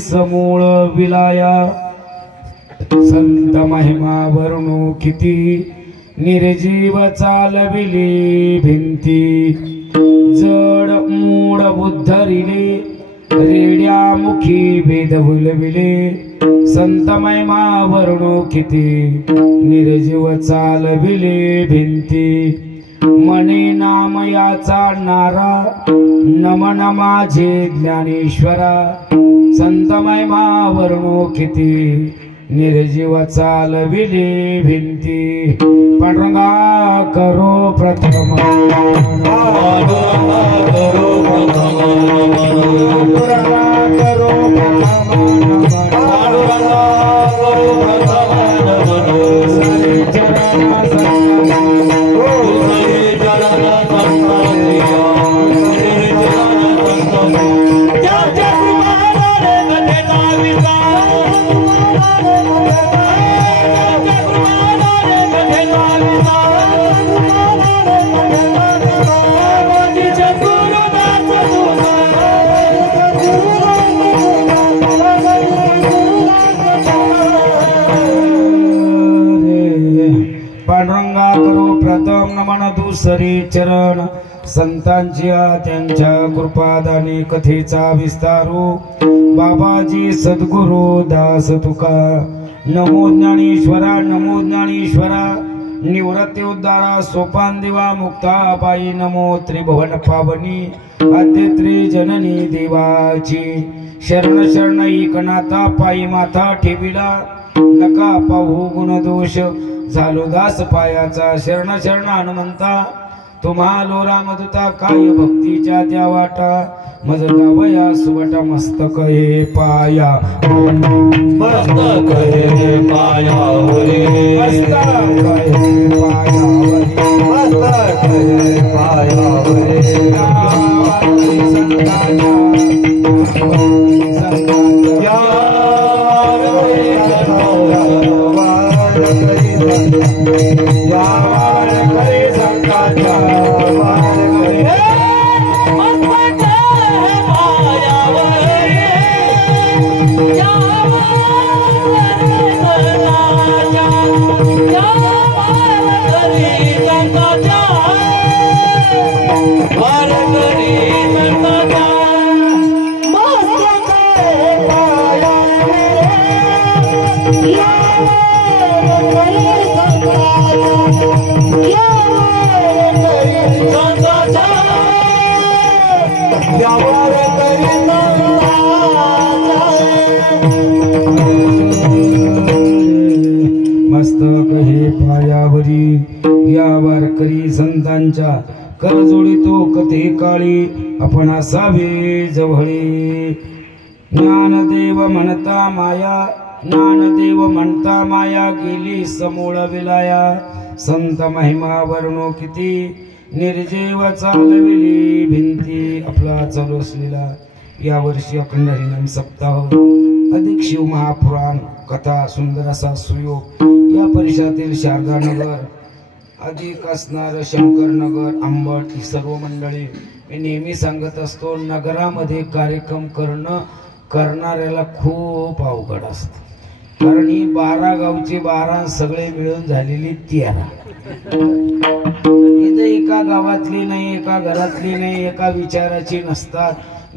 समूळ विलाया संत महिमा वर्णू किती निर्जीव चालविली भिंती जड मूड बुद्धरिले रेड्या मुखी भेद भुलविले संत महिमा वर्णू किती निर्जीव चालविले भिंती मनी नाम याचा नारा नमन माझे ज्ञानेश्वरा संत महिमा वर्णू किती निर्जीव चालविले भिंती पांडुरंगा करो प्रथम दुसरी चरण संतांच्या त्यांच्या कृपादाने कथेचा विस्तारू बाबाजी सद्गुरु दास तुका नमो ज्ञानेश्वरा नमो ज्ञानेश्वरा निवृत्ती उद्धारा सोपान दिवा मुक्ता बाई नमो त्रिभुवन पावनी आद्यत्री जननी देवाची शरण शरण एकनाथा पायी माथा ठेविला नका पाहू गुण दोष झालो दास पायाचा शरण शरण हनुमंता तुम्हा लोरा मधुता काय भक्तीच्या त्या वाटा मज गावया सुवटा मस्तक हे पाया मस्तक हे पाया वरे मस्तक हे पाया वरे मस्तक हे पाया वरे संतांच्या मस्तक हे पायावरी या वारकरी संतांच्या करजोडीतो कथे काळी आपण असावे जवळे ज्ञानदेव म्हणता माया ज्ञानदेव म्हणता माया गेली समूळ विलाया संत महिमा वर्णो किती निर्जीव चालविली भिंती आपला चालू असलेला या वर्षी अखंड हरिनाम सप्ताह अधिक शिव महापुराण कथा सुंदर असा सुयोग या परिसरातील शारदा नगर अधिक असणार शंकर नगर आंबट ही सर्व मंडळी मी नेहमी सांगत असतो नगरामध्ये कार्यक्रम करणाऱ्याला खूप अवघड असतं कारण ही 12 गावची 12 सगळे मिळून झालेली 13 इथे एका गावातली नाही एका घरातली नाही एका विचाराची नसतात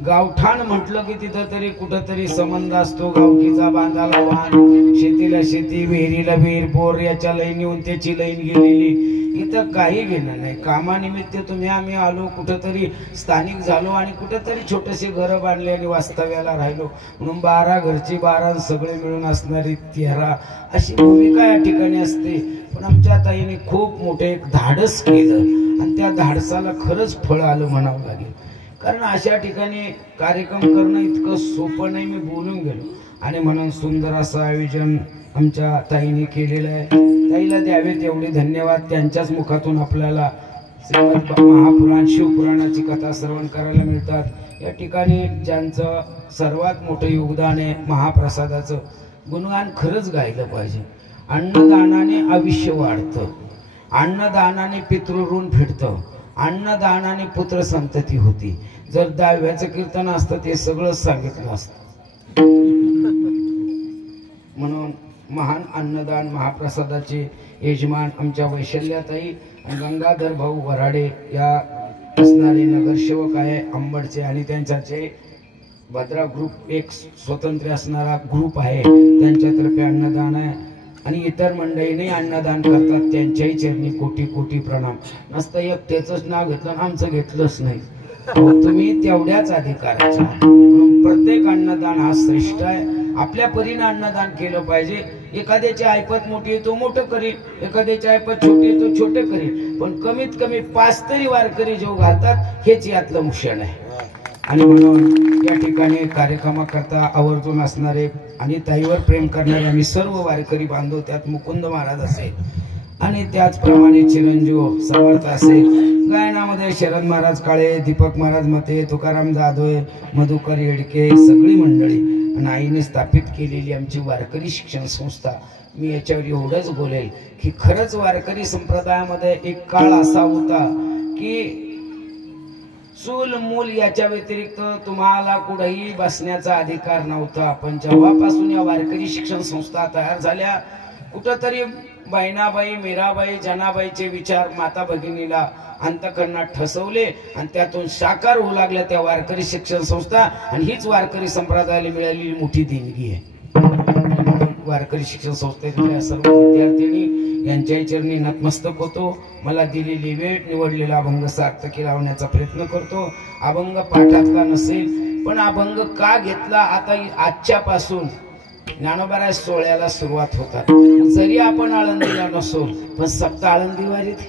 गावठाण म्हटलं की तिथं तरी कुठंतरी संबंध असतो गावकीचा बांधाला वाहन शेतीला शेती विहिरीला विहीर बोर याच्या लाईनीहून त्याची लाईन गेलेली इथं काही घेणं नाही कामानिमित्त तुम्ही आम्ही आलो कुठंतरी स्थानिक झालो आणि कुठंतरी छोटेसे घर बांधले आणि वास्तव्याला राहिलो म्हणून 12 घरची 12 सगळे मिळून असणारी 13 अशी भूमिका या ठिकाणी असते पण आमच्या ताईने खूप मोठे एक धाडस केलं आणि त्या धाडसाला खरंच फळ आलं म्हणावं लागेल कारण अशा ठिकाणी कार्यक्रम करणं इतकं सोपं नाही मी बोलून गेलो आणि म्हणून सुंदर असं आयोजन आमच्या ताईने केलेलं आहे ताईला द्यावे तेवढे धन्यवाद त्यांच्याच मुखातून आपल्याला श्रीमद महापुराण शिवपुराणाची कथा श्रवण करायला मिळतात या ठिकाणी ज्यांचं सर्वात मोठं योगदान आहे महाप्रसादाचं गुणगान खरंच गायलं पाहिजे अन्नदानाने आयुष्य वाढतं अन्नदानाने पितृऋण फिरतं अन्नदानाने पुत्र संतती होती जर 10व्याचं कीर्तन असतं ते सगळं सांगितलं असतं म्हणून महान अन्नदान महाप्रसादाचे यजमान आमच्या वैशल्याताई आणि गंगाधर भाऊ वराडे या असणारे नगरसेवक आहे अंबडचे, आणि त्यांच्याचे भद्रा ग्रुप एक स्वतंत्र असणारा ग्रुप आहे, त्यांच्यातर्फे अन्नदान आहे आणि इतर मंडळीने अन्नदान करतात, त्यांच्याही चरणी कोटी कोटी प्रणाम. नसतं एकट्याचंच नाव घेतलं आमचं घेतलंच नाही, तुम्ही तेवढ्याच अधिकाराच्या. प्रत्येक अन्नदान हा श्रेष्ठ आहे. आपल्या परीने अन्नदान केलं पाहिजे. एखाद्याची ऐपत मोठी आहे तो मोठं करील, एखाद्याची ऐपत छोटी आहे तो छोटं करील, पण कमीत कमी 5 तरी वारकरी जेव घालतात हेच यातलं भूषण आहे. आणि म्हणून या ठिकाणी कार्यक्रमाकरता आवर्जून असणारे आणि ताईवर प्रेम करणारे आम्ही सर्व वारकरी बांधव, त्यात मुकुंद महाराज असेल आणि त्याचप्रमाणे चिरंजीव समर्थ असेल, गायनामध्ये शरद महाराज काळे, दीपक महाराज मते, तुकाराम जाधव, मधुकर येडके, सगळी मंडळी आणि आईने स्थापित केलेली आमची वारकरी शिक्षण संस्था. मी याच्यावर एवढंच बोलेल की खरंच वारकरी संप्रदायामध्ये एक काळ असा होता की चूल मूल याच्या व्यतिरिक्त तुम्हाला कुठेही बसण्याचा अधिकार नव्हता. पण जेव्हापासून या वारकरी शिक्षण संस्था तयार झाल्या, कुठंतरी बहिणाबाई, मीराबाई, जनाबाईचे विचार माता भगिनीला अंतःकरणात ठसवले आणि त्यातून साकार होऊ लागल्या त्या वारकरी शिक्षण संस्था. आणि हीच वारकरी संप्रदायाला मिळालेली मोठी देणगी आहे. वारकरी शिक्षण संस्थेतल्या सर्व विद्यार्थ्यांनी यांच्याही चरणी नतमस्तक होतो. मला दिलेली वेळ, निवडलेला अभंग सार्थकी लावण्याचा प्रयत्न करतो. अभंग पाठातला नसेल, पण अभंग का घेतला आता आजच्यापासून ज्ञानोबाराय सोहळ्याला सुरुवात होतात. जरी आपण आळंदीला नसो पण सप्त आळंदी वारीत,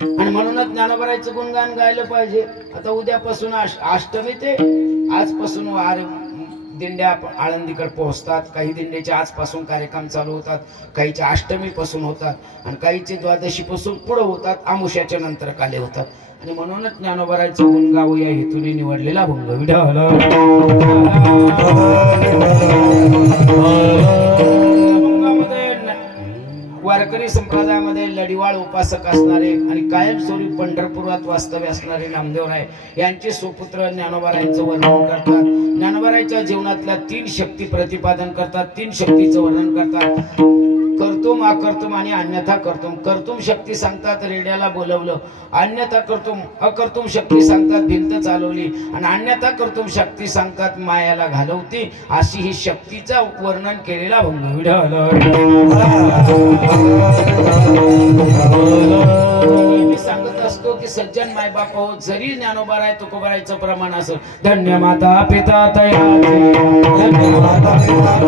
आणि म्हणूनच ज्ञानोबारायचं गुणगान गायलं पाहिजे. आता उद्यापासून अष्टमी ते आजपासून दिंड्या आळंदीकडे पोहोचतात. काही दिंड्याच्या आजपासून कार्यक्रम चालू होतात, काहीच्या अष्टमी पासून होतात आणि काहीचे द्वादशी पासून पुढे होतात, आमुष्याच्या नंतर काले होतात. आणि म्हणूनच ज्ञानोबारायचं गुण गावं या हेतूने निवडलेला भंग. विठ्ठल वारकरी संप्रदायामध्ये लढीवाळ उपासक असणारे आणि कायमस्वरूपी पंढरपुरात वास्तव्य असणारे नामदेवराय यांचे सुपुत्र ज्ञानोबारायांचं वर्णन करतात. ज्ञानोबारायांच्या जीवनातल्या 3 शक्ती प्रतिपादन करतात. 3 शक्तीचं वर्णन करतात. कर्तुम, अकर्तुम आणि अन्यथा कर्तुम. कर्तुम शक्ती सांगतात रेड्याला बोलवलं, अन्यथा कर्तुम अकर्तुम शक्ती सांगतात भिंत चालवली, आणि अन्यथा कर्तुम शक्ती सांगतात मायाला घालवती. अशी ही शक्तीचं वर्णन केलेला भंग. मी सांगत असतो की सज्जन मायबाप हो, जरी ज्ञानोबाराय तुकोबारायचं प्रमाण असेल, धन्य माता पिता तया, धन्य माता पिता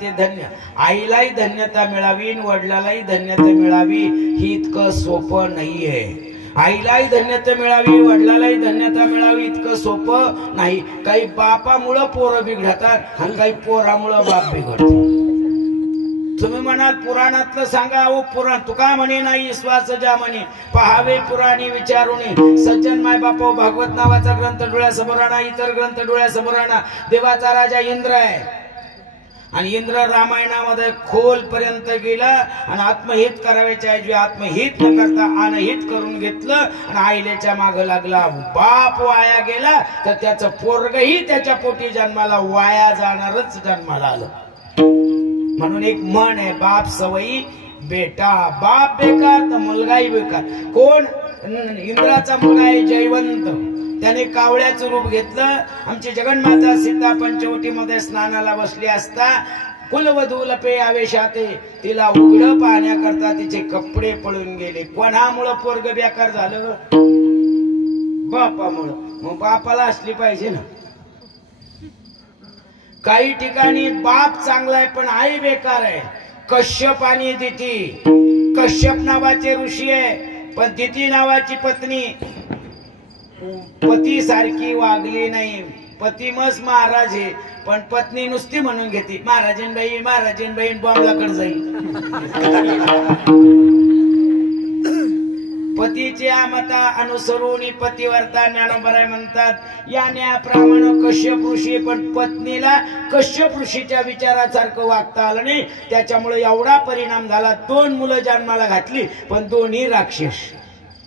ते धन्य. आईलाही धन्यता मिळावी, वडिलालाही धन्यता मिळावी ही इतकं सोपं नाहीये. आईलाही धन्यता मिळावी, वडिलालाही धन्यता मिळावी इतकं सोपं नाही. काही बापामुळं पोरं बिघडतात आणि काही पोरामुळं बाप बिघडतो. तुम्ही म्हणाल पुराणातलं सांगा, अहो पुराण तुका म्हणे नाही विश्वास ज्या म्हणे पहावे पुराणी विचारुणी. सज्जन माय बापा, भागवत नावाचा ग्रंथ डोळ्यासमोर आणा, इतर ग्रंथ डोळ्यासमोर आणा. देवाचा राजा इंद्र आहे आणि इंद्र रामायणामध्ये खोल पर्यंत गेला आणि आत्महित करायचे ऐवजी आत्महित न करता अनहित करून घेतलं आणि आईलेच्या माग लागला. बाप वाया गेला तर त्याचं पोरगही त्याच्या पोटी जन्माला वाया जाणारच जन्माला आलं. म्हणून एक म्हण आहे, बाप सवयी बेटा. बाप बेकार तर मुलगाही बेकार. कोण? इंद्राचा मुलगा आहे जयवंत, त्याने कावळ्याचं रूप घेतलं. आमची जगन्माता सीता पंचवटीमध्ये स्नानाला बसली असता कुलवधू लपे आवेशाते तिला उघड पाहण्याकरता तिचे कपडे पळून गेले. कोणामुळं पोरग बेकार झालं? बापामुळं. मग बापाला असली पाहिजे ना. काही ठिकाणी बाप चांगला आहे पण आई बेकार आहे. कश्यप आणि दिती, कश्यप नावाचे ऋषी आहे, पण तिथी नावाची पत्नी पती सारखी वागली नाही. पती मस्त महाराज आहे, पण पत्नी नुसती म्हणून घेते महाराजीन बाईन बॉम्बलाकडे जाईल. पतीच्या मता अनुसरून पतिवर्ता ज्ञानोबराय म्हणतात. या न्यायाप्रमाणे कश्यप ऋषी, पण पत्नीला कश्यप ऋषीच्या विचारासारखं वागता आलं नाही. त्याच्यामुळे एवढा परिणाम झाला. 2 मुलं जन्माला घातली, पण दोन्ही राक्षस.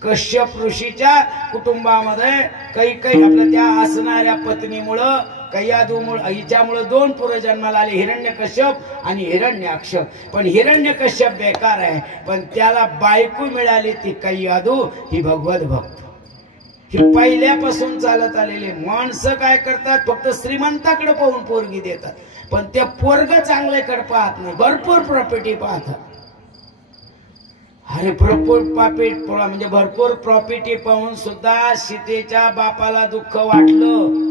कश्यप ऋषीच्या कुटुंबामध्ये काही आपल्या त्या असणाऱ्या पत्नीमुळं कैयादूमुळे हिच्यामुळे 2 पुरं जन्माला आले, हिरण्यकश्यप आणि हिरण्याक्ष. पण हिरण्यकश्यप बेकार आहे, पण त्याला बायको मिळाली ती कैयादू, ही भगवत भक्त. ही पहिल्यापासून चालत आलेले. माणसं काय करतात, फक्त श्रीमंताकडे पाहून पोरगी देतात, पण त्या पोरग चांगल्याकडे पाहत नाही, भरपूर प्रॉपर्टी पाहतात. अरे भरपूर म्हणजे भरपूर प्रॉपर्टी पाहून सुद्धा सीतेच्या बापाला दुःख वाटलं,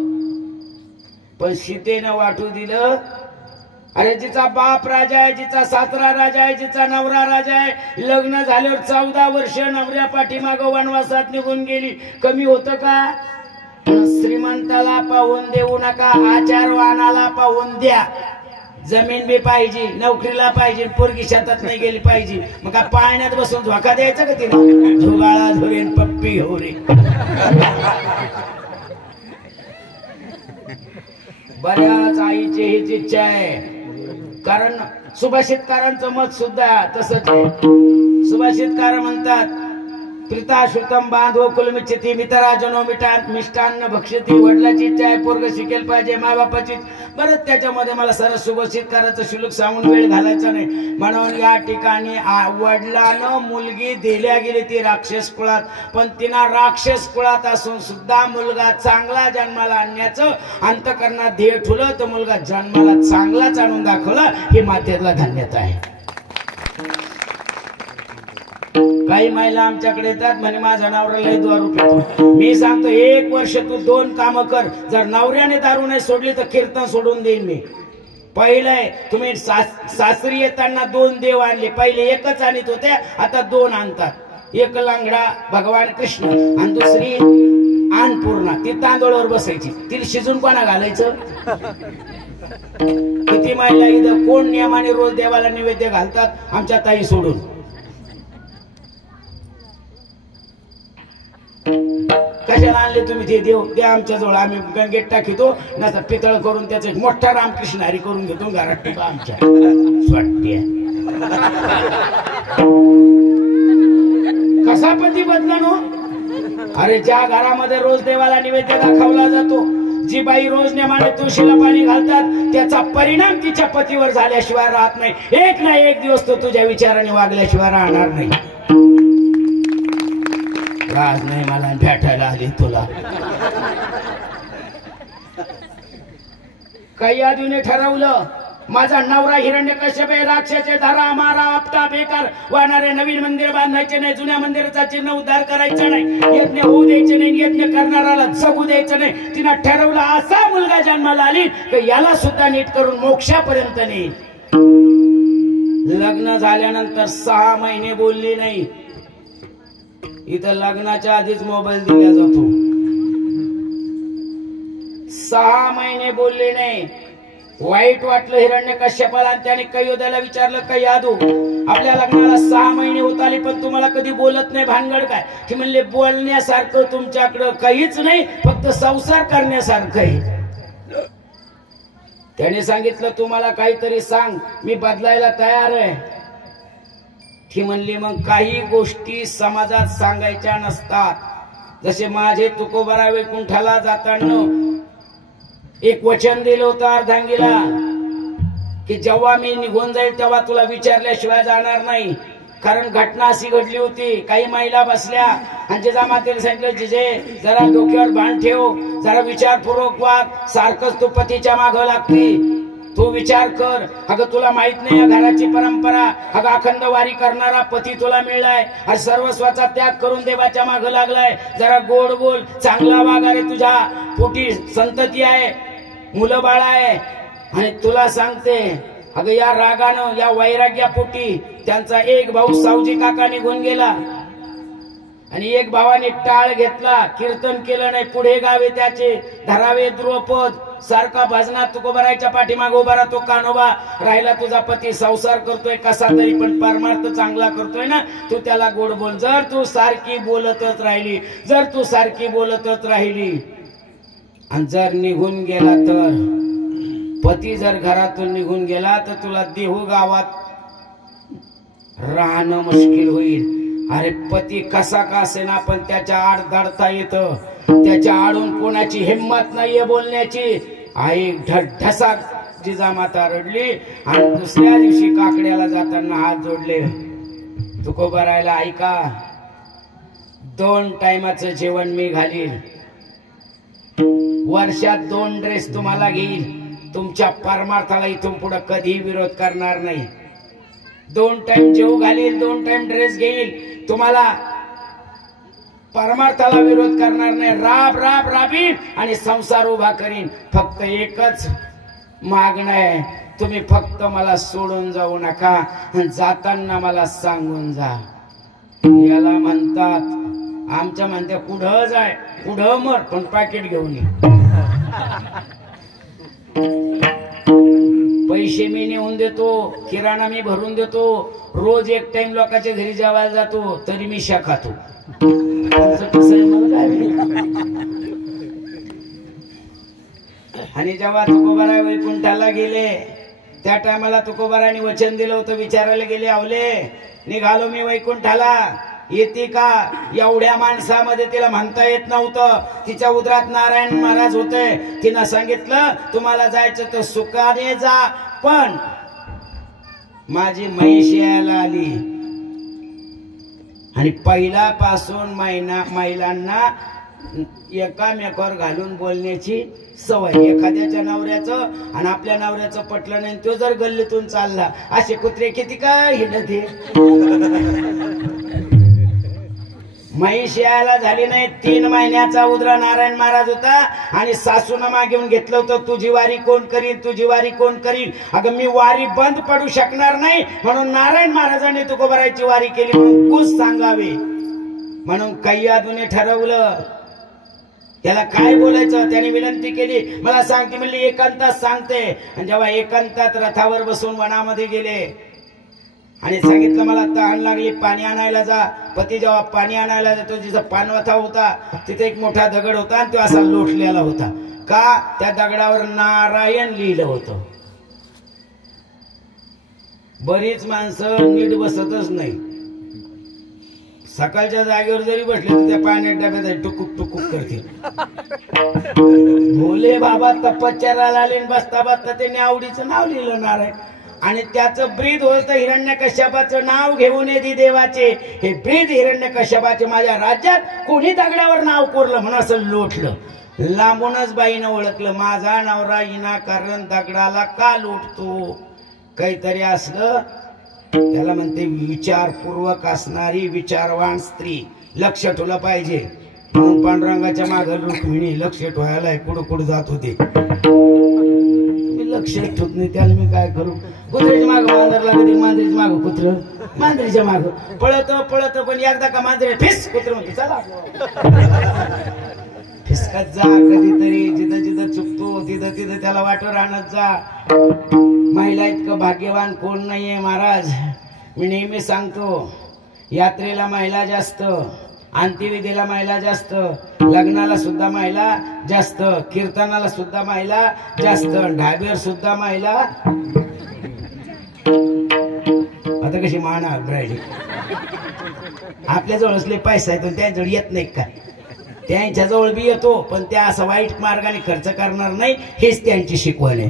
पण सीतेनं वाटू दिलं. अरे जिचा बाप राजा आहे, जिचा सासरा राजा आहे, जिचा नवरा राजा आहे, लग्न झाल्यावर 14 वर्ष नवऱ्या पाठीमाग वनवासात निघून गेली, कमी होतं का? श्रीमंताला पाहून देऊ नका, आचारवानाला पाहून द्या. जमीन बी पाहिजे, नोकरीला पाहिजे, पोरगी शेतात नाही गेली पाहिजे. मग का पाण्यात बसून झोका द्यायचा का तिला? झुगाळा झुरेन पप्पी हो रे. बऱ्याच आईची हीच इच्छा आहे, कारण सुभाषितकारांचं मत सुद्धा तसंच आहे. सुभाषितकार म्हणतात, प्रिता श्रुतम बांधव कुलमिच्छती मित्राजनो मिष्टान्न भक्षती. वडिलाची इच्छा आहे पोरग शिकेल पाहिजे, मायबापाची. बरं त्याच्यामध्ये मला सरळ सुभाषितकाराचं शुल्क सांगून वेळ घालायचा नाही. म्हणून या ठिकाणी वडिलानं मुलगी दिल्या गेली ती राक्षस कुळात, पण तिनं राक्षस कुळात असून सुद्धा मुलगा चांगला जन्माला आणण्याचं अंतकरणात ध्येय ठेवलं, तर मुलगा जन्माला चांगलाच आणून दाखवला. ही मातेला धन्यता आहे. काही महिला आमच्याकडे येतात, म्हणे माझा नवरा लय दारू पितो. मी सांगतो 1 वर्ष तू 2 कामं कर. जर नवऱ्याने दारू नाही सोडली तर कीर्तन सोडून देईन मी. पहिलंय, तुम्ही सासरी येताना 2 देव आणले. पहिले एकच आणत होते, आता 2 आणतात. एक लंगडा भगवान कृष्ण आणि दुसरी अन्नपूर्णा. ती तांदूळावर बसायची, तिला शिजून कोणा घालायचं? किती महिला इथं कोण नियमाने रोज देवाला नैवेद्य घालतात, आमच्या ताई सोडून. कशाला आणले तुम्ही ते देव? ते आमच्या जवळ आम्ही गंगेत टाकितो, नसा पितळ करून त्याचा एक मोठा रामकृष्ण हरी करून घेतो, घरात टिपा आमच्या स्वट्या. कसा पती बदलानो? अरे ज्या घरामध्ये रोज देवाला नैवेद्य दाखवला जातो, जी बाई रोज नेमाने तुळशीला पाणी घालतात, त्याचा परिणाम तिच्या पतीवर झाल्याशिवाय राहत नाही. एक ना एक दिवस तो तुझ्या विचाराने वागल्याशिवाय राहणार नाही. आज नाही मला भेटायला आली तुला. कैयादूने ठरवलं, माझा नवरा हिरण्यकश्यप आहे, राक्षस आहे, धरा मारा आपटा बेकार वाहणारे. नवीन मंदिर बांधायचे नाही, जुन्या मंदिराचा चिन्ह उद्धार करायचा नाही, यज्ञ होऊ द्यायचे नाही, यज्ञ करणाराला जगू द्यायचं नाही. तिनं ठरवलं असा मुलगा जन्माला आली की याला सुद्धा नीट करून मोक्षापर्यंत नेईल. लग्न झाल्यानंतर 6 महिने बोलली नाही. इथं लग्नाच्या आधीच मोबाईल दिला जातो. 6 महिने बोलले नाही. वाईट वाटलं हिरण्यकश्यपाला, आणि त्याने कैयोद्याला विचारलं, कैयादू आपल्या लग्नाला 6 महिने होत आले, पण तुम्हाला कधी बोलत नाही, भानगड काय? की म्हणले बोलण्यासारखं तुमच्याकडं काहीच नाही, फक्त संसार करण्यासारखं आहे. त्याने सांगितलं तुम्हाला काहीतरी सांग, मी बदलायला तयार आहे. ती म्हणली मग काही गोष्टी समाजात सांगायच्या नसतात. जसे माझे तुकोबरा वैकुंठाला जाताना एक वचन दिलं होतं अर्धांगीला, की जेव्हा मी निघून जाईल तेव्हा तुला विचारल्याशिवाय जाणार नाही. कारण घटना अशी घडली होती, काही महिला बसल्या आणि जिजामातेने सांगितलं, जिजे जरा डोक्यावर भान ठेव, जरा विचारपूर्वक वाग, सारखंच तू पतीच्या मागं लागते, तू विचार कर. अगं तुला माहित नाही या घराची परंपरा, अगं अखंड वारी करणारा पती तुला मिळालाय, आज सर्वस्वाचा त्याग करून देवाच्या मागं लागलाय. जरा गोड बोल, चांगला वागा रे, तुझ्या पोटी संतती आहे, मुलं बाळ आहे. आणि तुला सांगते, अगं या रागानं, या वैराग्यापोटी त्यांचा एक भाऊ सावजी काका निघून गेला. आणि एक भावाने टाळ घेतला, कीर्तन केलं नाही, पुढे गावे त्याचे धरावे द्रुपद, सारखा भजनात तुकोबारायच्या पाठीमागे उभा राहतो कान्होबा. राहिला तुझा पती संसार करतोय कसा तरी, पण परमार्थ चांगला करतोय ना, तू त्याला गोड बोल. जर तू सारखी बोलतच राहिली, जर तू सारखी बोलतच राहिली आणि जर निघून गेला तर, पती जर घरातून निघून गेला तर तुला देहू गावात राहणं मुश्किल होईल. अरे पती कसा का असेना पण त्याच्या आड दडता येतं, त्याच्या आडून कोणाची हिंमत नाहीये बोलण्याची. आई ढसा जिजामाता रडली आणि दुसऱ्या दिवशी काकड्याला जाताना हात जोडले. तुकोबारायला ऐका, 2 टायमाचं जेवण मी घालील, वर्षात 2 ड्रेस तुम्हाला घेईल, तुमच्या परमार्थाला इथून पुढे कधीही विरोध करणार नाही. 2 टाइम जेव घालील, 2 टाइम ड्रेस घेईल, तुम्हाला परमार्थाला विरोध करणार नाही. राब राब राबीन आणि संसार उभा करीन. फक्त एकच मागणं आहे, तुम्ही फक्त मला सोडून जाऊ नका, जाताना मला सांगून जा. याला म्हणतात, आमच्या म्हणते कुठं जाय कुठं मर पण पाकिट घेऊन ये. पैसे मी नेऊन देतो, किराणा मी भरून देतो, रोज 1 टाइम लोकांच्या घरी जेवायला जातो, तरी मी शा खातो. आणि जेव्हा तुकोबाराय वैकुंठाला गेले त्या टायमाला तुकोबारायने वचन दिलं होतं, विचारायला गेले, आवले निघालो मी वैकुंठाला, येते का? एवढ्या माणसामध्ये तिला म्हणता येत नव्हतं, तिच्या उदरात नारायण महाराज होते. तिनं सांगितलं तुम्हाला जायचं तर सुखाने जा, पण माझी म्हैस यायला आली. आणि पहिल्यापासून महिलांना एकामेकावर घालून बोलण्याची सवय. एखाद्याच्या नवऱ्याचं आणि आपल्या नवऱ्याचं पटलं नाही, तो जर गल्लीतून चालला, असे कुत्रे किती काय हिंडते. म्हैस यायला झाली नाही, 3 महिन्याचा उदरा नारायण महाराज होता आणि सासूनं घेऊन घेतलं होतं, तुझी वारी कोण करीन, तुझी वारी कोण करीन. अगं मी वारी बंद पडू शकणार नाही, म्हणून नारायण महाराजांनी तुकोबारायची वारी केली, म्हणून कुस सांगावे. म्हणून कैयादूने ठरवलं त्याला काय बोलायचं. त्याने विनंती केली, मला सांगते म्हणली, एकांतात सांगते. आणि जेव्हा एकांतात रथावर बसून वनामध्ये गेले आणि सांगितलं मला तहान लागली, पाणी आणायला जा. पती जेव्हा पाणी आणायला जातो, जिथं पाणवठा होता तिथे एक मोठा दगड होता आणि तो असा लोटलेला होता. का? त्या दगडावर नारायण लिहिलं होतं. बरीच माणसं नीट बसतच नाही, सकाळच्या जागेवर जरी बसले तर त्या पाण्यात डब्यात टुकुक टुकुक करतील. भोले बाबा तपश्चर्याला आले, बसता बसता त्यांनी आवडीचं नाव लिहिलं नारायण. आणि त्याचं ब्रीद होतं हिरण्यकश्यपाचं नाव घेऊन येते देवाचे. हे ब्रीद हिरण्यकश्यपाचे माझ्या राज्यात कोणी दगडावर नाव कोरलं म्हणून असं लोटलं. लांबूनच बाईनं ओळखलं, माझा नवरा विनाकारण दगडाला का लोटतो. काहीतरी असलं, त्याला म्हणते विचारपूर्वक असणारी विचारवान स्त्री. लक्ष ठेवलं पाहिजे. म्हणून पांडुरंगाच्या माग रुक्मिणी लक्ष ठेवायला कुठं कुठं जात होते. लक्ष ठेवत नाही, त्याला मी काय करू. कुत्र्याच्या माग मांजर लागते, मांजरीच्या माग कुत्र, मांजरीच्या माग पळत पळत, पण एकदा का मांजरे फिस, कुत्र म्हणते चला फिसकत जा. कधीतरी जिथं जिथं चुकतो तिथं तिथं त्याला वाटवर आणत जा. महिला इतकं भाग्यवान कोण नाहीये महाराज. मी नेहमी सांगतो, यात्रेला महिला जास्त, अंत्यविधीला महिला जास्त, लग्नाला सुद्धा महिला जास्त, कीर्तनाला सुद्धा महिला जास्त, ढाब्यावर सुद्धा महिला. आता कशी माना राहिली. आपल्याजवळ असले पैसा येतो, त्यांच्याजवळ येत नाही का? त्यांच्याजवळ बी येतो, पण त्या असं वाईट मार्गाने खर्च करणार नाही, हेच त्यांची शिकवण आहे.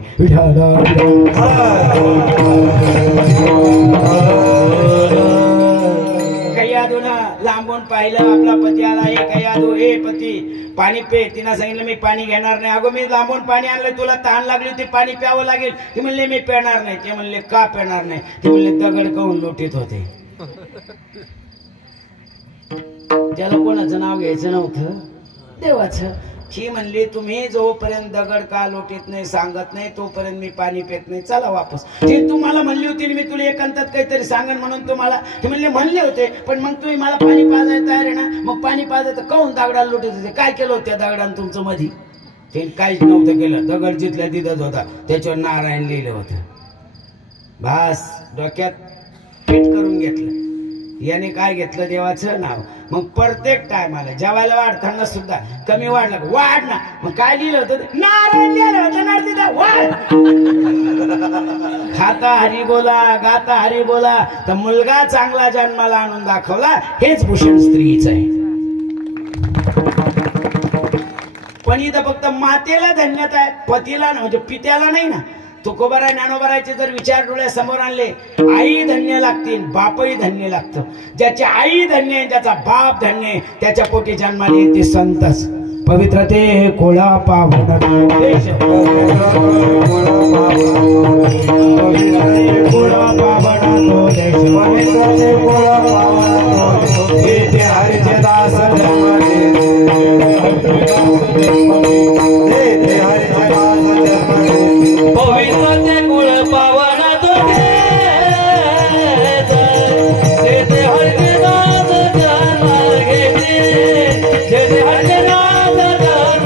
कैयादून लांबून पाहिलं, आपला पती आला. हे कैयादू, हे पती पाणी पे. तिनं सांगितलं मी पाणी घेणार नाही. अगो मी लांबून पाणी आणलं, तुला तहान लागली होती, पाणी प्यावं लागेल. ते म्हणले मी पेणार नाही. ते म्हणले का पेणार नाही? ते म्हणले दगड काऊन लोटीत होते. त्याला कोणाचं नाव घ्यायचं नव्हतं, देवाचं. ही म्हणली तुम्ही जोपर्यंत दगड का लोटीत नाही सांगत नाही तोपर्यंत मी पाणी पेत नाही, चला वापस. ती तुम्हाला म्हणली होती मी तुला एकांतात काहीतरी सांगन म्हणून तुम्हाला हे म्हणले होते, पण मग तुम्ही मला पाणी पाजायला तयार आहे ना, मग पाणी पाजायचं काहून दगडाला लोटीत होते, काय केलं होतं त्या दगडानं तुमचं मधी? ते काहीच नव्हतं केलं, दगड जिथल्या तिथंच होता, त्याच्यावर नारायण लिहिलं होतं. बस डोक्यात फिट करून घेतलं. याने काय घेतलं देवाचं नाव. मग प्रत्येक टायमाला जेवायला वाढताना सुद्धा कमी वाढला वाढ ना, मग काय लिहिलं होतं नारायण लिहिलं होतं ना तिथं वाढ. खाता हरी बोला गाता हरी बोला, तर मुलगा चांगला जन्माला आणून दाखवला, हेच भूषण स्त्रीच आहे. पण इथं फक्त मातेला धन्यता आहे, पतीला म्हणजे पित्याला नाही ना. तुकोबाराय ज्ञानोबारायचे जर विचार डोळ्यासमोर आणले, आई धन्य लागतील, बापही धन्य लागतं. ज्याची आई धन्य आहे, ज्याचा बाप धन्य आहे, त्याच्या पोटी जन्माला येते संतच. पवित्र ते कोळा पावन देश, कोळा पावन तो देश, पवित्र ते कोळा पावन तो देश, ते हरिचे दास जन्मले, ते हरिचे दास जन्मले, पवित्र ते कुळ पावन तो देश, ते हरिचे दास जन्म घेते, ते हरिचे दास जन्म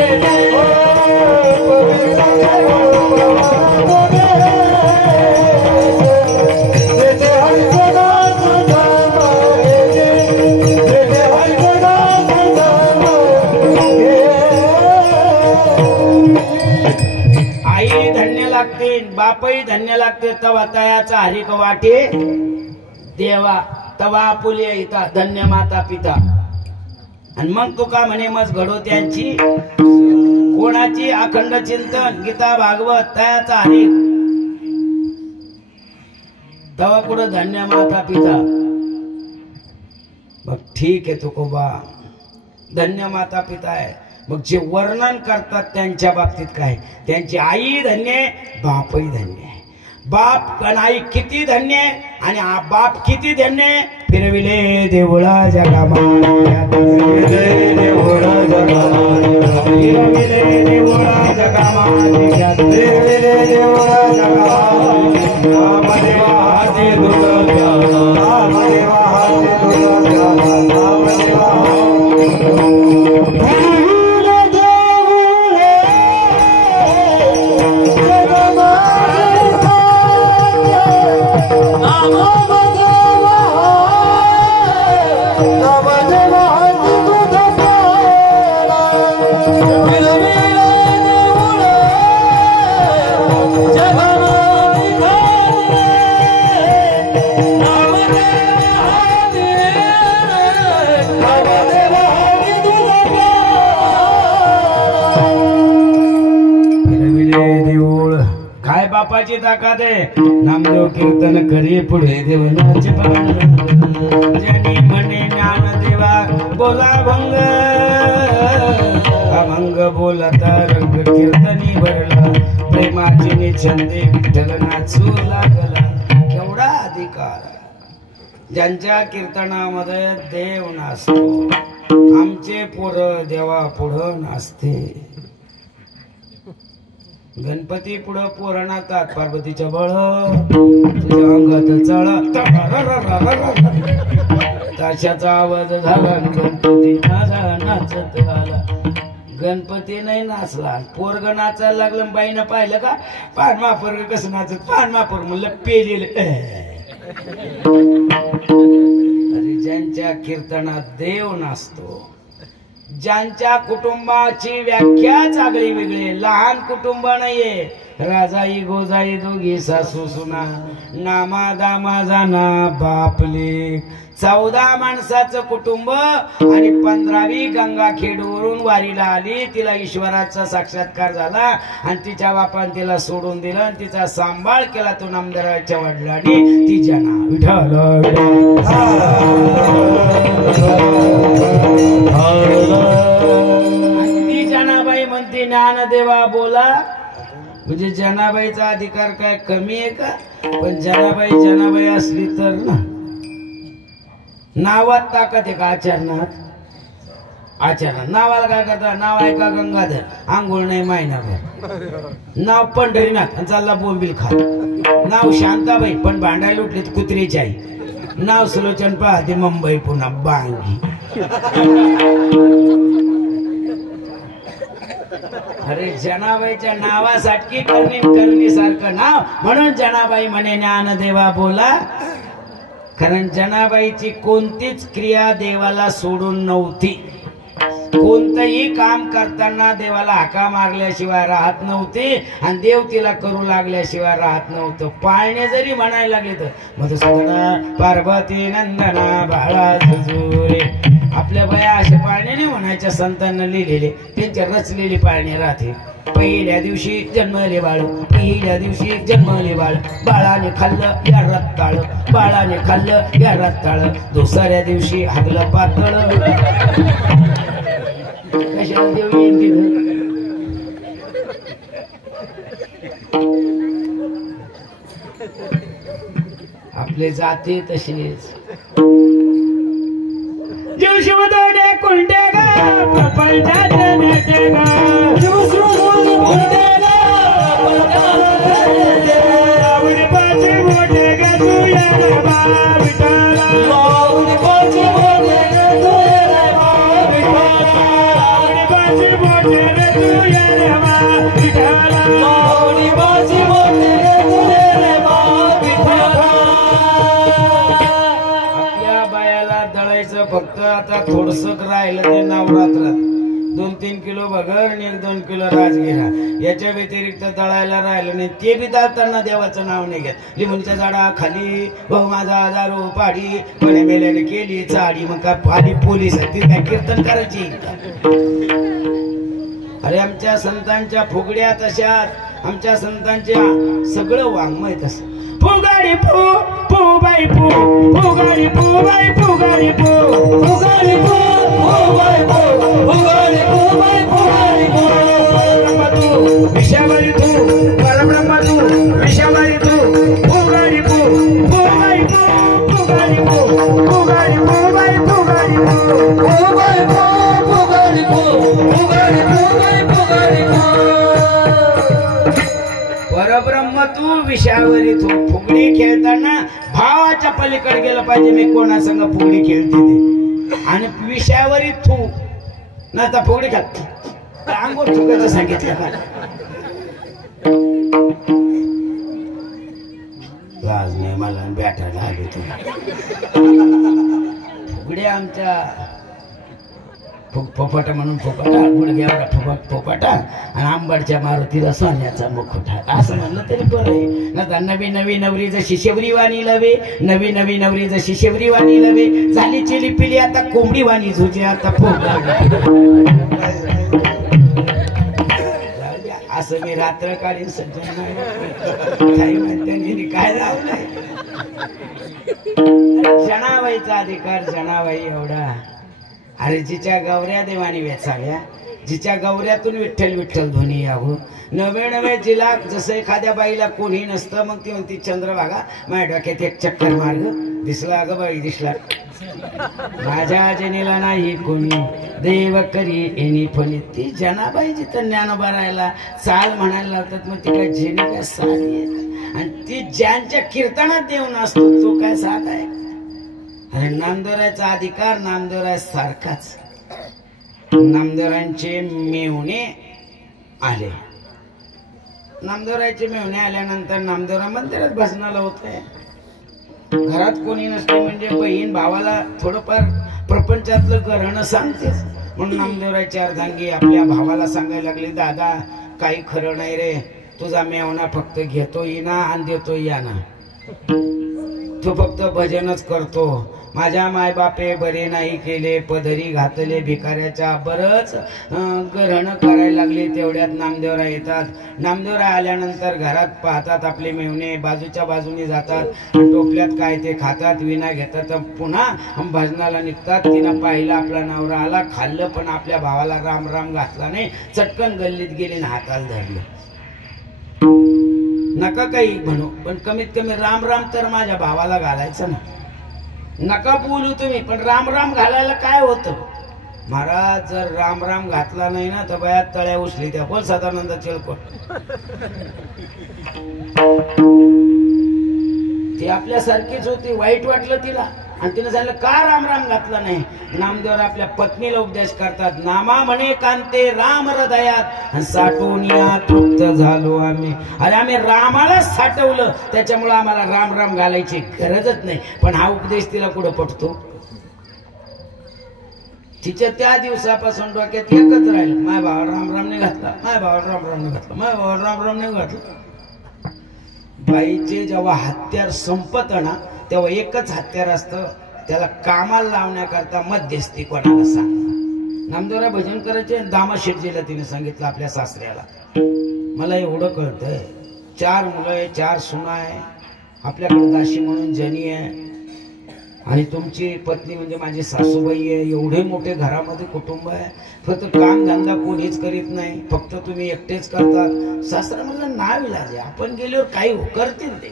घेते. आई धन्य लागते, बापही धन्य लागते, तवा तयाचा हरिक वाटे देवा, तवा आपुले इता धन्य माता पिता. आणि मग तुका म्हणे मग घडो त्यांची कोणाची अखंड चिंतन गीता भागवत तयाचा हरिक, तवा कुठं धन्य माता पिता. मग ठीक आहे तुकोबा धन्य माता पिता आहे, मग जे वर्णन करतात त्यांच्या बाबतीत काय, त्यांची आई धन्य आहे, बापही धन्य आहे. बाप आणि आई किती धन्य आहे आणि बाप किती धन्य आहे. फिरविले देवळा जगामाया, फिरविले देवळा जगामाया, फिरविले देवळा जगामाया, फिरविले देवळा जगामाया, नामदेवा हाते दूध प्याला, नामदेवा हाते दूध प्याला, नामदेवा बापाची ताकद आहे. नामदेव कीर्तन करे पुढे देवनाचे ज्यांनी म्हणे ज्ञान देवा बोला भंग, अभंग बोलता रंग कीर्तनी भरला, प्रेमाची निछंदे विठ्ठल नाचू लागला. केवढा अधिकार ज्यांच्या कीर्तनामध्ये देव नाचतो. आमचे पोर देवा पुढं नाचते. गणपती पुढं पोरं नाचतात, पार्वतीच्या बळ तुझ्या अंगात चळ, ताशाचा आवाज झाला, गणपती माझा नाचत आला. गणपती नाही नाचला, पोरग नाचायला लागलं. बाईनं पाहिलं का पानमा पोरग कसं नाचत, पानमा पोर म्हणलं पेलेलं. अरे ज्यांच्या कीर्तनात देव नाचतो, ज्यांच्या कुटुंबाची व्याख्या चांगली वेगळी. लहान कुटुंब नाहीये, राजाई गोजाई दोघी सासू सुना, नामा दामा जाना बापले. 14 माणसाचं कुटुंब आणि 15वी गंगाखेडवरून वारीला आली. तिला ईश्वराचा साक्षात्कार झाला आणि तिच्या बापान तिला सोडून दिलं आणि तिचा सांभाळ केला तो नामदेवाच्या वडिलांनी. ती जना विठ्ठल ती जनाबाई म्हणते ज्ञानदेवा बोला. म्हणजे जनाबाईचा अधिकार काय कमी आहे का? पण जनाबाई असली तर ना नावात ताकद आहे का आचरणात? आचार्य नावाला काय करता? नाव आहे का गंगाधर, आंघोळ नाही महिनाभर. नाव पंढरीनाथ आणि चालला बोंबील खा. नाव शांताबाई पण भांडायला उठले तर कुत्रीची आई. नाव सुलोचन पाहते मुंबई पुन्हा बांगी. अरे जनाबाईच्या नावासाठी करणी सारखं नाव, म्हणून जनाबाई म्हणे ज्ञानदेवा बोला. कारण जनाबाईची कोणतीच क्रिया देवाला सोडून नव्हती. कोणतंही काम करताना देवाला हाका मारल्याशिवाय राहत नव्हते आणि देव तिला करू लागल्याशिवाय राहत नव्हतं. पाळणे जरी म्हणायला लागले तर मधुसूदन पार्वती नंदना बाळा जुजुरे. आपल्या बाया असे पाळणे नाही म्हणायच्या, संतांना लिहिलेले त्यांच्या रचलेली पाळणे राहते. पहिल्या दिवशी जन्मले बाळ, पहिल्या दिवशी जन्मले बाळ, बाळाने खाल्लं या रत्ताळ, बाळाने खाल्लं या रत्ताळ, दुसऱ्या दिवशी हागलं पातळ. कशाला देव येईन तिथं? आपले जाते तसेच. जीव शिवदोडे कुंडे ग प्रपंचात नेते ग, जीव शिवदोडे कुंडे ग आवडी पाची मोठे ग तू या रे बा विठाला, आवडी पाची मोठे ग तू या रे बा विठाला, आवडी पाची मोठे ग तू या रे बा विठाला, आवडी पाची मोठे ग तू या रे बा विठाला. फक्त आता थोडस राहिलं ते नवरात्रात 2-3 किलो बगर आणि 1-2 किलो राजगिरा. याच्या व्यतिरिक्त दळायला राहिलं नाही. ते बी दळताना देवाचं नाव नाही घेत. लिंबूच्या झाडा खाली भाऊ माझा दारू पाडी कोणी मेल्याने केली चाडी. मग का पाडी पोलीस ती काय कीर्तन करायची? अरे आमच्या संतांच्या फुगड्या तशात, आमच्या संतांच्या सगळं वाङ्मय तसं. फुगाडी फू फू बाई फू, फुगाडी फू बाई फुगाडी फू, फुगाडी फू फू बाई फू, फुगाडी फू बाई फुगाडी फू. परब्रह्म तू विषावरी तू, परब्रह्म तू विषावरी तू, फुगाडी फू फू बाई फू, फुगाडी फू, फुगाडी फू बाई फुगाडी फू, फू बाई फू, फुगाडी फू, फुगाडी फू बाई फुगाडी फू. परब्रह्म तू विषयावरी तू. फुगडी खेळताना भावाच्या पलीकडे गेलं पाहिजे. मी कोणासंग फुगडी खेळते ते, आणि विषयावरी तू नाही तर फुगडी खेळ अंगोर थुकायचं सांगितलं का? लाज नाही मला बॅटायला आली तुला. फुगड्या आमच्या फोफाटा म्हणून फोफाटा, गुडघ्यावर फोफाटा आणि आंबडच्या मारुतीला सोन्याचा मुखोटा. असं म्हणलं तरी बरं आहे ना. नवी नवी नवरी जशी शेवरी वाणी लवे, नवी नवी नवरी जशी शेवरी वाणी लवे, झाली चिली पिली आता कोंबडी वाणी झुजे आता फोफा. असं मी रात्र काढीन सज्जन काही म्हणते काय लावलंय. जनाबाईचा अधिकार जनाबाई एवढा. अरे जिच्या गौऱ्या देवानी वेचाव्या, जिच्या गौऱ्यातून विठ्ठल विठ्ठल ध्वनी यावं. नवे नवे जिला जसं एखाद्या बाईला कोणी नसतं मग ती म्हणती चंद्रभागा माझ्या डोक्यात एक चक्कर मार्ग दिसला ग बाई दिसला. माझ्या जनीला नाही कोणी देव करी येणी फणी. ती जनाबाई जिथं ज्ञानोबा राहायला चाल म्हणायला लावतात, मग ती काय जेनी काय साथ येत. आणि ती ज्यांच्या कीर्तनात देऊन असतो तो काय साथ आहे. अरे नामदेवराचा अधिकार नामदेवराय सारखाच. नामदेवरांचे मेवणे आले. नामदेवरायचे मेवणे आल्यानंतर नामदेवराय मंदिरात भजनाला होते. घरात कोणी नसते म्हणजे बहीण भावाला थोडंफार प्रपंचातलं गरहणं सांगतेच. म्हणून नामदेवरायची अर्धांगी आपल्या भावाला सांगायला लागली, दादा काही खरं नाही रे, तुझा मेवणा फक्त घेतो येईना आणि देतो याना. तो फक्त भजनच करतो. माझ्या मायबापे बरे नाही केले, पदरी घातले भिकाऱ्याच्या. बरंच ग्रहण करायला लागले. तेवढ्यात नामदेवराय येतात. नामदेवराय आल्यानंतर घरात पाहतात आपले मेवणे बाजूच्या बाजूने जातात. टोपल्यात काय ते खातात, विना घेतात, पुन्हा भजनाला निघतात. तिनं पाहिलं आपला नवरा आला, खाल्लं पण आपल्या भावाला राम राम घातला नाही. चटकन गल्लीत गेली ना हाताला धरलं. नका काही म्हणू पण कमीत कमी राम राम तर माझ्या भावाला घालायचं ना. नका बोलू तुम्ही पण राम राम घालायला काय होतं. महाराज जर राम राम घातला नाही ना तर बयात तळ्या उचली त्या. बोल सदानंद चिलकोट. ती आपल्यासारखीच होती. वाईट वाटलं तिला आणि तिने सांगितलं का राम राम घातला नाही. नामदेव आपल्या पत्नीला उपदेश करतात. नामा म्हणे कांते राम हृदयात साठवून या तृप्त झालो आम्ही. अरे आम्ही रामाला साठवलं त्याच्यामुळे आम्हाला राम राम घालायची गरजच नाही. पण हा उपदेश तिला कुठं पटतो. तिच्या त्या दिवसापासून डोक्यात एकच राहिलं. माय भावा राम राम नाही घातला, माय भावा राम राम नाही घातला, माय भावा राम राम नाही घातला. बाईचे जेव्हा हत्यार संपत ना तेव्हा एकच हत्यार असतं. त्याला कामाला लावण्याकरता मध्यस्थी कोणाला सांग. नामदेवराय भजन करायचे. दामा शेटजीला तिने सांगितलं आपल्या सासऱ्याला मला एवढं कळतंय 4 मुलं आहे, 4 सुना आहे, आपल्याकडे दाशी म्हणून जनी आहे आणि तुमची पत्नी म्हणजे माझी सासूबाई आहे. एवढे मोठे घरामध्ये कुटुंब आहे. फक्त काम धंदा कोणीच करीत नाही, फक्त तुम्ही एकटेच करतात. सासरा म्हणलं नाव इलाज आहे, आपण गेल्यावर काही करतील ते.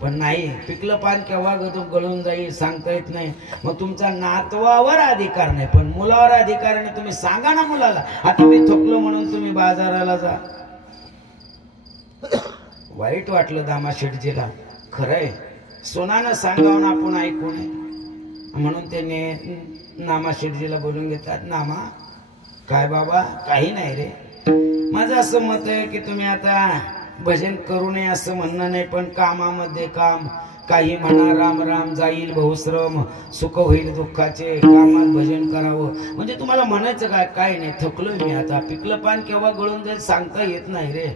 पण नाही, पिकलं पान केव्हा गळून जाईल सांगता येत नाही. मग तुमचा नातवावर अधिकार नाही पण मुलावर अधिकार नाही. तुम्ही सांगा ना मुलाला आता मी थकलो म्हणून तुम्ही बाजाराला जा. वाईट वाटलं दामा शेटजीला. खरंय सोनानं सांगावं ना आपण ऐकू नये. म्हणून त्याने नामा शेटजीला बोलून घेतात. नामा काय बाबा काही नाही रे, माझं असं मत आहे की तुम्ही आता भजन करू नये असं म्हणणं नाही पण कामामध्ये काम. काही म्हणा राम राम जाईल बहुश्रम सुख होईल दुःखाचे, कामात भजन करावं. म्हणजे तुम्हाला म्हणायचं काय काय नाही, थकलोय मी आता. पिकलं पान केव्हा गळून जाईल सांगता येत नाही रे.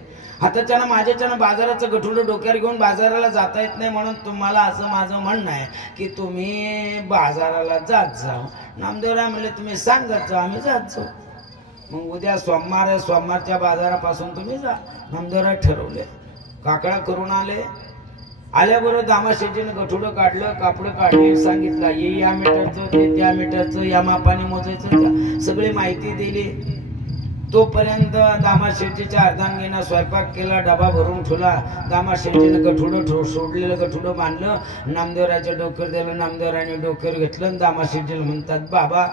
हाताच्यानं माझ्याच्यानं बाजाराचं गठुडं डोक्यावर घेऊन बाजाराला जाता येत नाही. म्हणून तुम्हाला असं माझं म्हणणं आहे की तुम्ही बाजाराला जात जाऊ. नामदेवराय म्हणले तुम्ही सांगत जा आम्ही जात जाऊ. मग उद्या सोमवार आहे, सोमवारच्या बाजारापासून तुम्ही जा. नामदेवराय ठरवले. काकडा करून आले. आल्याबरोबर दामा शेट्टीनं गठुडं काढलं, कापड काढले, सांगितलं ये या मीटरचं ते त्या मीटरचं या मापाने मोजायचं, सगळी माहिती दिली. तोपर्यंत दामा शेट्टीच्या अर्धांगीनं स्वयंपाक केला, डबा भरून ठेवला. दामा शेट्टीनं गठुडं सोडलेलं गठुडं बांधलं, नामदेवराच्या डोक्यावर दिलं. नामदेवराने डोक्यावर घेतलं आणि दामा शेट्टीला म्हणतात बाबा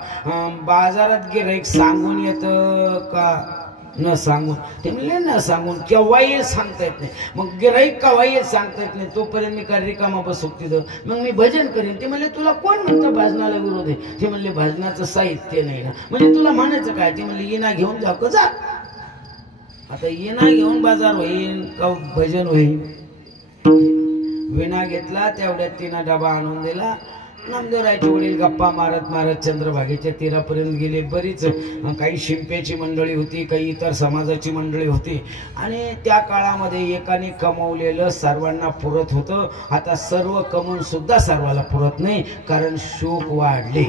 बाजारात गिऱ्हाईक सांगून येतं का न सांगून. ते म्हणले न सांगून केव्हा येईल सांगता येत नाही. मग गिऱ्हाईक केव्हा येईल सांगता येत नाही. तोपर्यंत मी काय रिकामा बसू तिथं, मग मी भजन करीन. ते म्हणले तुला कोण म्हणतं भजनाला विरोध आहे. ते म्हणले भजनाचं साहित्य नाही ना. म्हणजे तुला म्हणायचं काय. ते म्हणले येणा घेऊन जाऊ का जा. आता येणा घेऊन बाजार होईल का भजन होईल. विना घेतला तेवढ्यात तिनं डबा आणून दिला. नामदेवरायचे वडील गप्पा मारत मारत चंद्रभागेच्या तीरापर्यंत गेले. बरीच काही शिंप्याची मंडळी होती, काही इतर समाजाची मंडळी होती. आणि त्या काळामध्ये एकाने कमवलेलं सर्वांना पुरत होतं. आता सर्व कमवून सुद्धा सर्वाला पुरत नाही कारण शोक वाढले.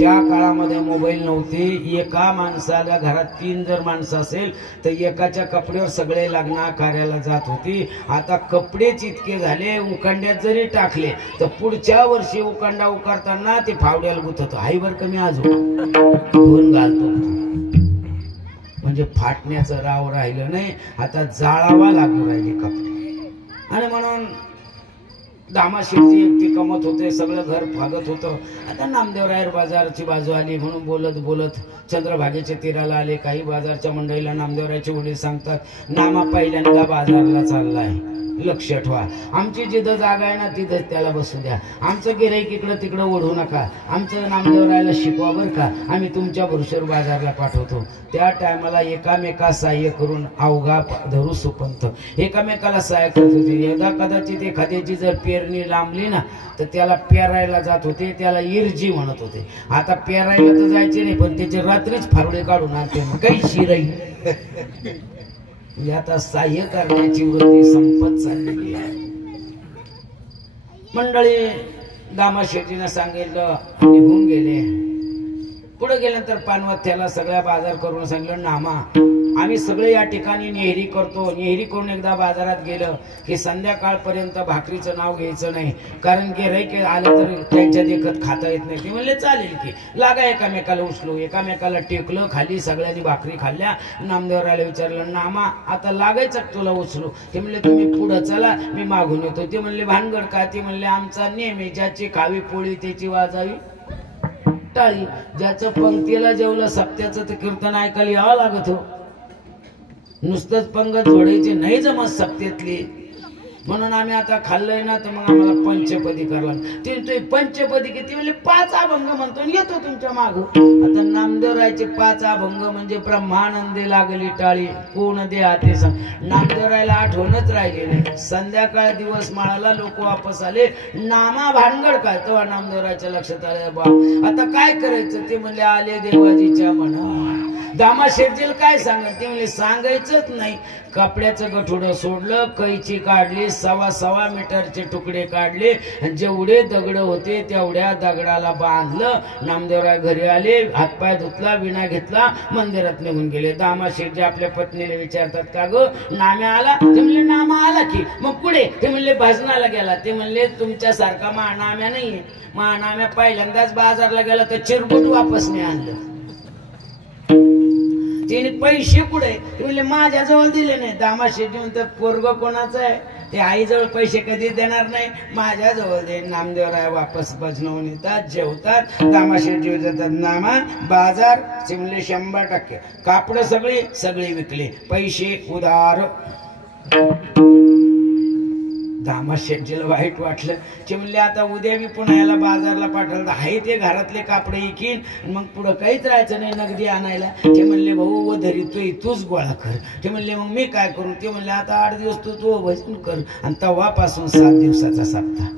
त्या काळामध्ये मोबाईल नव्हते. एका माणसाला घरात 3 जर माणसं असेल तर एकाच्या कपड्यावर सगळे लग्ना कार्याला जात होती. आता कपडेच इतके झाले उकांड्यात जरी टाकले तर पुढच्या वर्षी उकांडा उकारताना ते फावड्याला गुतत. हायबर कमी अजून धुवून घालतो म्हणजे फाटण्याचं राव राहिलं नाही. आता जाळावा लागू राहिले कपडे. आणि म्हणून दामा शेट्टी एकटी कमत होते, सगळं घर भागत होतं. आता नामदेवरायर बाजाराची बाजू आली म्हणून बोलत बोलत चंद्रभागेच्या तीराला आले. काही बाजारच्या मंडळीला नामदेवरायचे वडील सांगतात नामा पहिल्यांदा बाजारला चाललाय, लक्ष ठेवा. आमची जिथं जागा आहे ना तिथंच त्याला बसू द्या. आमचं गिऱ्हाईक इकडं तिकडं ओढू नका. आमचं नामदेवरायला शिकवा बरं का. आम्ही तुमच्या भरोश्यावर बाजारला पाठवतो. त्या टायमाला एकामेका सहाय्य करून अवघा धरू सुपंथ एकामेकाला सहाय्य करत होते. यदा कदाचित एखाद्याची जर पेरणी लांबली ना तर त्याला पेरायला जात होते. त्याला इर्जी म्हणत होते. आता पेरायला तर जायचे नाही पण त्याचे रात्रीच फारुडे काढून आणते काही शिराई. आता सहाय्य करण्याची वृत्ती संपत चाललेली आहे. मंडळी दामा शेट्टीनं सांगितलं निघून गेले. पुढे गेल्यानंतर पानवथ्याला सगळ्या बाजार करून सांगितलं नामा आम्ही सगळे या ठिकाणी नेहरी करतो. नेहरी करून एकदा बाजारात गेलं की संध्याकाळपर्यंत भाकरीचं नाव घ्यायचं नाही कारण गिऱ्हाईक आलं तर त्यांच्या देखत खाता येत नाही. ते म्हणले चालेल की लागा एकामेकाला उचलू. एकामेकाला टेकलं खाली सगळ्यांनी भाकरी खाल्ल्या. नामदेवरायला विचारलं नामा आता लागायचं तुला उचलू. ते म्हणले तुम्ही पुढं चला मी मागून येतो. ते म्हणले भानगड का. ते म्हणले आमचा नेहमी ज्याची खावी पोळी त्याची वाजावी. टाळी. ज्याचं पंक्तीला जेवलं सप्त्याचं ते कीर्तन ऐकायला यावं लागत हो. नुसतंच पंगत जोडायची नाही जमत सप्त्यातली. म्हणून आम्ही आता खाल्लंय ना तर मग आम्हाला पंचपदी करायला. ते पंचपदी किती म्हणजे 5 अभंग म्हणतो येतो तुमच्या माग. आता नामदेवरायचे 5 अभंग म्हणजे ब्रह्मानंदे लागली टाळी कोण दे हाते सांग. नामदेवरायला आठवणच राहिली नाही. संध्याकाळ दिवस माळाला लोक वापस आले. नामा भानगड काय तेव्हा नामदेवरायच्या लक्षात आले बा आता काय करायचं. ते म्हणले आले देवाजीच्या मना. दामा शेटजीला काय सांगत ते म्हणजे सांगायचंच नाही. कपड्याचं गठोडं सोडलं, कैची काढली, 1.25 मीटरचे तुकडे काढले, जेवढे दगड होते तेवढ्या दगडाला बांधलं. नामदेवराय घरी आले, हातपाय धुतला, विणा घेतला, मंदिरात निघून गेले. दामा शेटजी आपल्या पत्नीला विचारतात का ग नाम्या आला. ते म्हणले नामा आला की. मग पुढे ते म्हणले भजनाला गेला. ते म्हणले तुमच्यासारखा महानाम्या नाहीये. महानाम्या पहिल्यांदाच बाजारला गेला तर चिरगुट वापस नाही आणलं. तिने पैसे कुठे म्हणले माझ्याजवळ दिले नाही. दामा शेट्टी म्हणतात पोरग कोणाचं आहे. ते आईजवळ पैसे कधीच देणार नाही, माझ्याजवळ दे. नामदेवराय वापस भजनवून येतात, जेवतात. दामा शेट्टी विचारतात नामा बाजार. ते म्हणले 100%. कापड सगळी विकले, पैसे उधार. दामा शेटजीला वाईट वाटलं. ते म्हणले आता उद्या बी पुन्हा याला बाजारला पाठवलं आहे ते घरातले कापडे इकीन मग पुढं काहीच राहायचं नाही नगदी आणायला. ते म्हणले भाऊ व धरी तूच गोळा कर. ते म्हणले मग मी काय करू. ते म्हणले आता 8 दिवस तू भजन कर आणि तेव्हापासून 7 दिवसाचा सप्ताह.